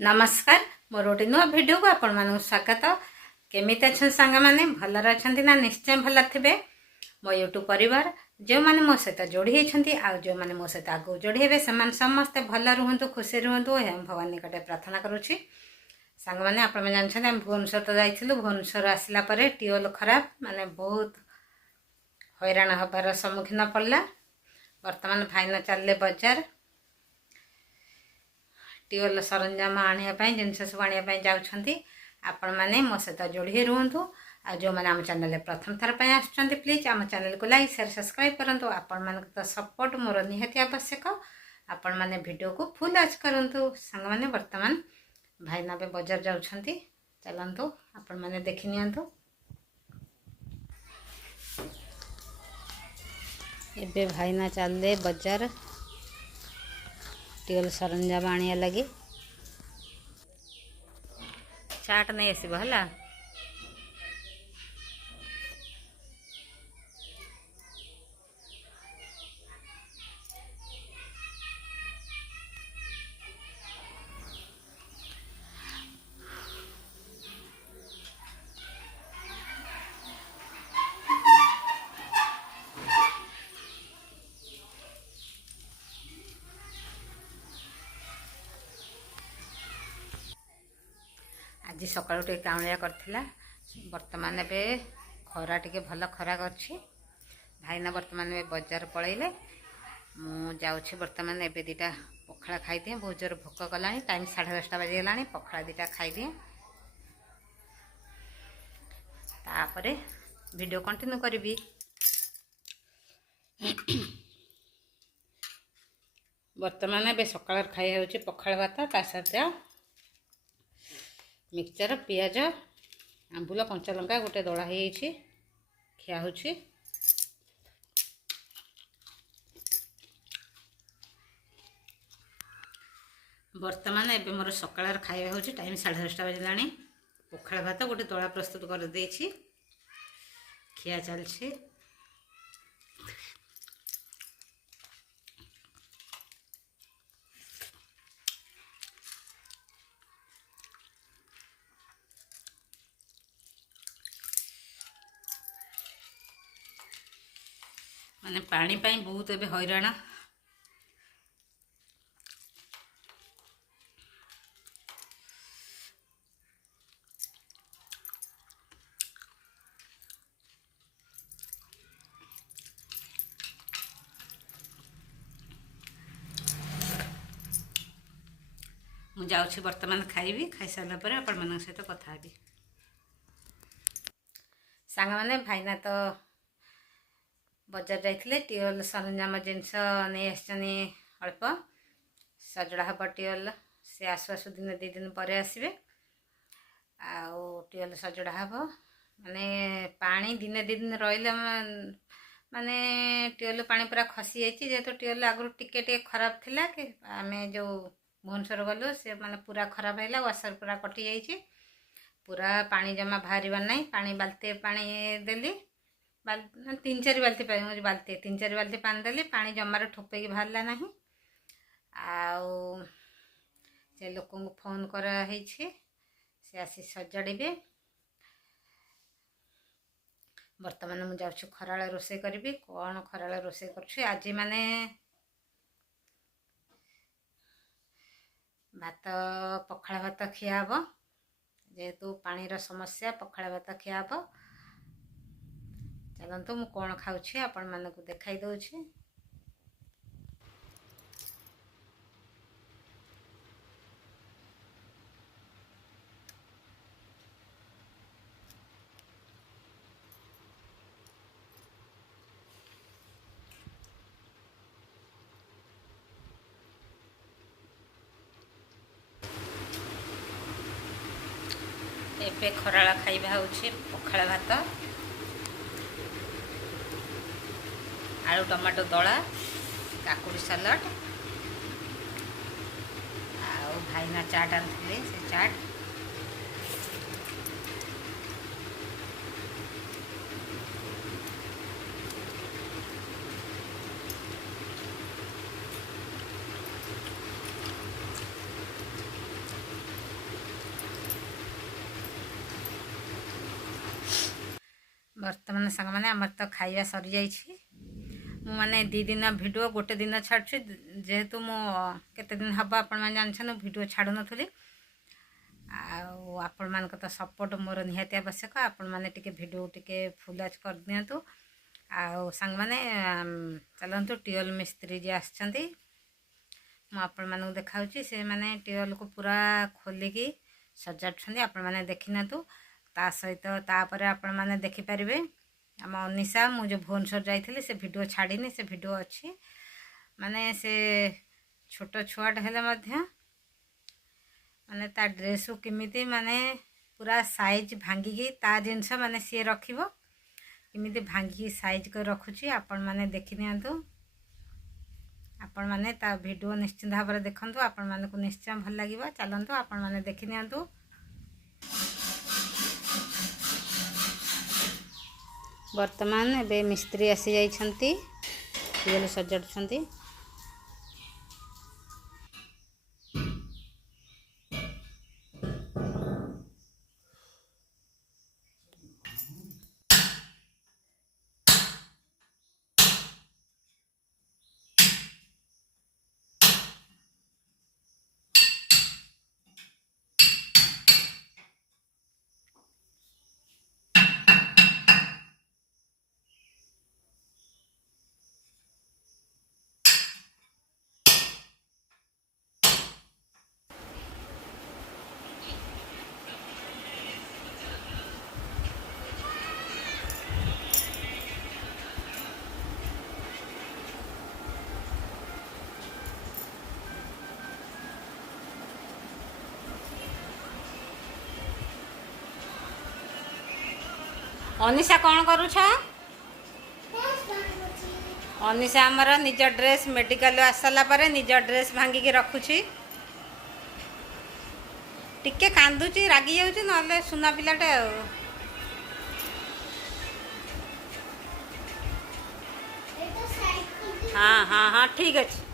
नमस्कार मोर गोटे नुआ भिडियो को आपण मानक स्वागत। केमी अच्छा सांग मैंने भलर अच्छा ना निश्चय भल थे। मो यूट्यूब परिवार जो मैंने मो सहित जोड़ी होती जो मैंने मो सहित आगू जोड़ी हे से समस्ते भल रुहतु खुशी रुहतु भगवान निकटे प्रार्थना करुँची। सांग मैंने आप जानते आम भुवनेश्वर तो जाइलु। भुवनेश्वर आसला ट्यूबवेल खराब माने बहुत हैरान हबार सम्मुखीन पड़ा। बर्तमान भाईना चलले बजार ट्यूबवेल सरंजाम आने जिनस सब आने जाऊँगी। आपण मैंने मो सहित जोड़ी रुहतु। आ जो मैंने आम चैनल प्रथम थर पर आसुँच प्लीज आम चैनल को लाइक शेयर सब्सक्राइब करूँ। आपण मान तो सपोर्ट मोर निहाती आवश्यक। आपण मैंने वीडियो को फुल वॉच करूँ। सांग मैंने वर्तमान भाईना बे बजार जाऊँगी। चलतु आपण मैंने देखी नियंतु। एबे भाईना चलले बजार ट्यूबवेल सरंजाम आने लगे। चाट नहीं आसब है। आज सकाळु टे काउलिया करथिला। वर्तमान ए खरा टे भल खरा करछि। भाईना वर्तमान ए बजार पळैले। मु जाउछि वर्तमान एबे दीटा पखाड़ा खाई दिए। बहुत जोर भोक कलानी। टाइम 10:30 बजे पखाड़ा दीटा खाई दिए तापरे वीडियो कंटिन्यू करी। वर्तमान ए सकाळ खाई होछि पखाड़ा भात ता साथ मिक्सचर पियाज आंबुल कंचा लंका गोटे दला हो खिया हो। वर्तमान एबे मोर सकाळ खाଇବା हो टाइम 10:30 बजला। पखाड़ भात गोटे दला प्रस्तुत कर देछि खिया चलछि। माने पानी पाई बहुत एबे हैरान। मु जाउछि वर्तमान खाइबी। खाई सारा पर आपण मन सहित कथा हेबी। सांग माने भाईना तो बजार जाइथिले ट्यूबवेल सरंजाम जिनस नहीं आसनी अल्प सजड़ा हम ट्यूबवेल से आसु आसु दिन 2 दिन पर आसबे। आउ ट्यूबवेल सजड़ा हम माने पानी दिन 2 दिन रही माने ट्यूबवेल पानी पूरा खसी जाइए। जेहेतु ट्यूबवेल आगु टिके खराब थिला कि आम जो भुवनेश्वर गलु से माने पूरा खराब है। वाशर पूरा कटि जाइए। पूरा पानी जमा बाहर ना। पानी बाल्टी पानी देली 3-4 बाल्टी पानी बाल्टी 3-4 बाल्टी पानी देली। पानी जमार ठोपे बाहरला ना। से लोक फोन कराई से आसी सजाड़े। वर्तमान मुझे जाऊँ खराला रोषे करी। कौन खराला रोषे कर आज माने भात पखाड़ा भात खिया हम। जेहेतु पानीर समस्या पखाड़ा भात खिया हम। चलतु मु कौन खाऊँ आपण मानक देखाई दौछि। एबे खराला खाइबा होछि पखाड़ा भात आलू टमाटो दला काकुड़ी सलाड आ भाईना चाट आनथिले से चाट बर्तमान सांग मैंने आमर तो खाଇବା सरी जाइए मु माने 2 दिन वीडियो गोटे दिन छाड़ुछि जेहेतु मो केते दिन हबा आपण मान जानछन वीडियो छाडु नथुली आपण मान तो सपोर्ट मोर निहाती आवश्यक आपण माने टिके वीडियो टिके फुल आज कर दियंतु सांग मैंने चलतु ट्यूबवेल मिस्त्री जी आछंती मु आपण मान देखाउछि से माने ट्यूबवेल को पूरा खोलिकी सजाडछंती आपण माने देखिनतु ता सहित तापर आपण माने देखि परिबे आम अनिशा मु जो भुवनेश्वर जाइथिली से वीडियो छाड़ीनी से वीडियो अच्छी माने से छोट छुआट हेले मध्य माने ता ड्रेस को किमिति माने पूरा साइज भांगिकी ता जिनस माने सी रखिबो किमिति भांगिकी साइज कर रखुची आपण माने देखि नियंतु आपण माने ता वीडियो निश्चित भाव में देखंतु आपण माने को निश्चय भल लागिबा चलंतु आपण माने देखि नियंतु। वर्तमान एबे मिस्त्री आसी जाइछंती ट्यूबवेल सजाडुछंती अनिशा कौन करुछ अनिशा आमर निज ड्रेस मेडिकल आसला पर निज ड्रेस भांगिकी रखुची टिके कांदुची रागी जाउची नले सुना पिलाटे हाँ हाँ हाँ ठीक अच्छे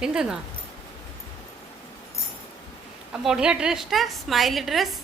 पिंधु ना बढ़िया ड्रेसटा स्माइल ड्रेस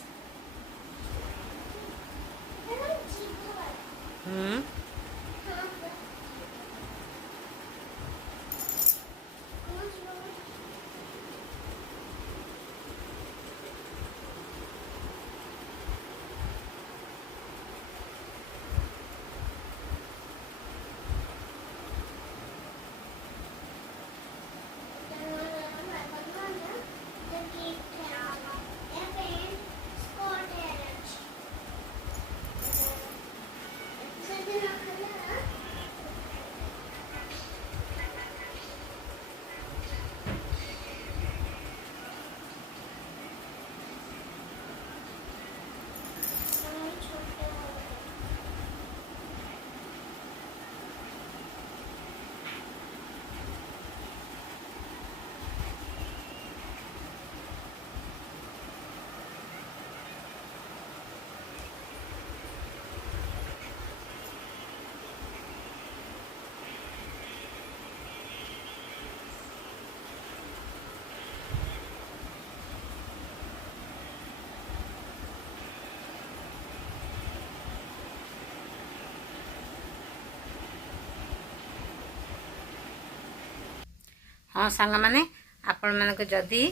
हाँ सांग मैंने आपण मानक जदि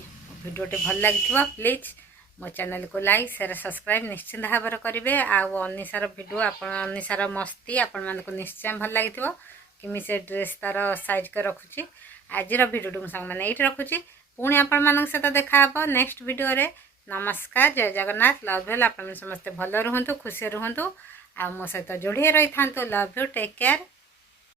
भिडियोटी भल लगी प्लीज मो चैनल को लाइक शेयर सब्सक्राइब निश्चिंत भाव में करेंगे। आनिशार भिडियो अनिशार मस्ती आपण मानक निश्चय भल लगी कि से ड्रेस तार साइज कर रखुची। आज भिडियो मुझे मैंने ये रखुची पुणी आपण मान सहित देखा नेक्स्ट वीडियो रे। नमस्कार, जय जगन्नाथ, लव यू। आप समस्ते भल रुहतु, खुशी रुहतु, आ मो सहित जोड़ी रही था। Love you, take care.